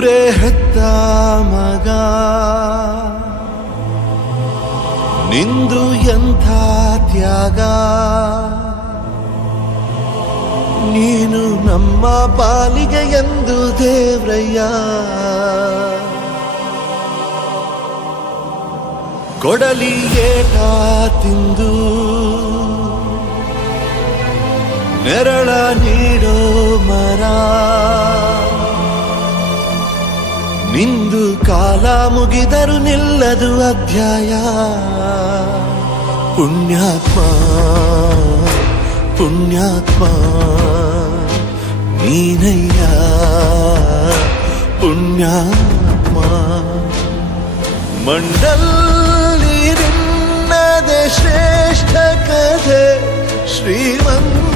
ಊರೇ ಹೆತ್ತ ಮಗ. ನಿಂದು ಎಂಥ ತ್ಯಾಗ? ನೀನು ನಮ್ಮ ಪಾಲಿಗೆ ಎಂದು ದೇವ್ರಯ್ಯ. ಕೊಡಲಿ ಏಟ ತಿಂದು. ನೆರಳ ನೀಡೋ ನಿಂದು ಕಾಲ ಮುಗಿದರು ನಿಲ್ಲದು ಅಧ್ಯಾಯ. ಪುಣ್ಯಾತ್ಮ ಪುಣ್ಯಾತ್ಮ ನೀನಯ್ಯ. ಪುಣ್ಯಾತ್ಮ ಮಂಡಲ್ಲಿ ಶ್ರೇಷ್ಠ ಕಥೆ ಶ್ರೀಮಂತ